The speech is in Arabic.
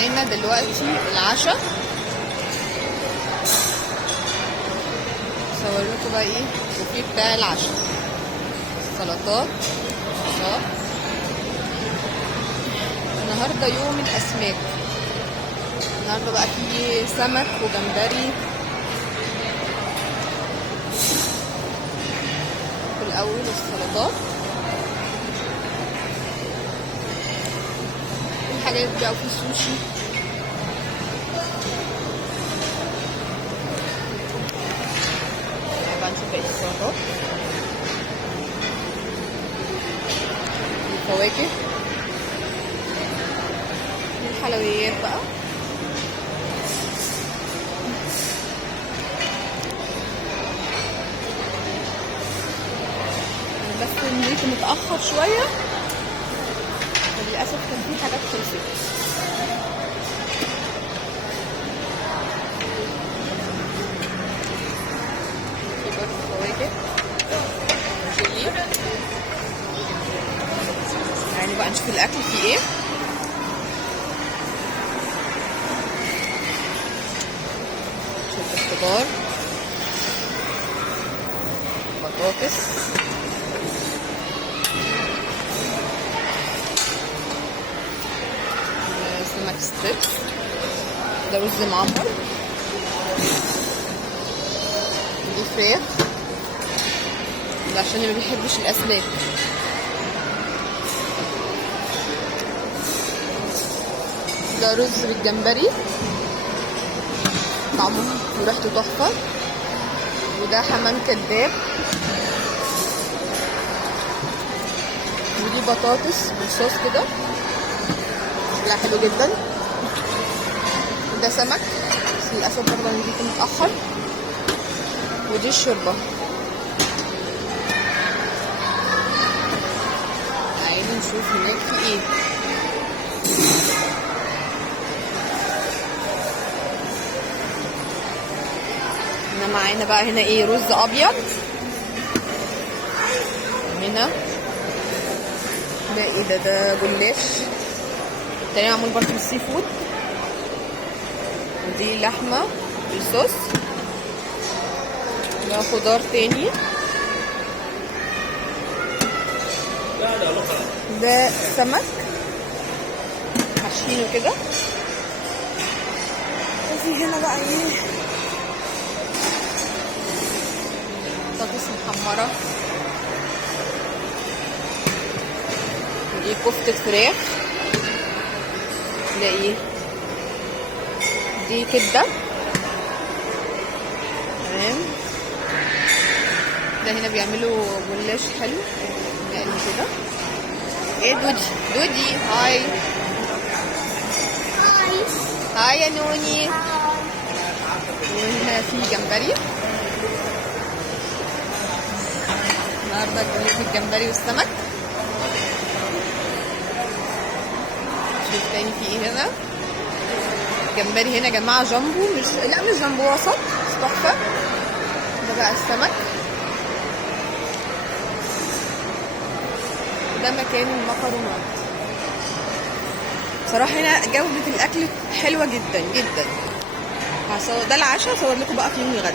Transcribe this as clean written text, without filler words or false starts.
معانا دلوقتي العشاء. صور لكم بقى ايه البوفيه بتاع العشاء. سلطات صوصات. النهارده يوم الاسماك. النهارده بقى في سمك وجمبري. في الاول السلطات، الحاجات دي، او في سوشي. بقى نشوف بقية السلطات. الفواكه، الحلويات بقى. بس جيت متأخر شوية وللأسف كان في حاجات خلصت. في برضه فواكه جيلي. يعني بقى نشوف الأكل فيه ايه. شوف الخضار، بطاطس، سمك ستريبس، ده رز معمر، دي فراخ ده عشان اللي ما بيحبش الاسماك. ده رز بالجمبري طعمه وريحته تحفه. وده حمام كداب. ودي بطاطس بالصوص كده شكلها حلو جدا. وده سمك بس للاسف برضه انا جيت متاخر. ودي الشوربه. تعالوا نشوف هناك في ايه. هنا معانا بقى هنا ايه، رز ابيض. هنا ده ايه، ده جلاش تاني معمول برضه بالسي فود. ودي لحمه بالصوص. ده خضار تاني. ده سمك حاشينه كده. وفي هنا بقى ايه، بطاطس محمره. دي كفتة فراخ. ده ايه، دي كبدة. تمام. ده هنا بيعملوا جلاش حلو مقلي كده. ايه دودي، دودي هاي. هاي يا نوني. وهنا في جمبري. النهارده في الجمبري والسمك. شوف تاني في ايه هنا. جمبري هنا يا جماعه جامبو، مش جامبو، وسط بس تحفه. ده بقى السمك. ده مكان المكرونات. بصراحه هنا جوده الاكل حلوه جدا جدا. ده العشاء. صور لكم بقى في يوم الغدا.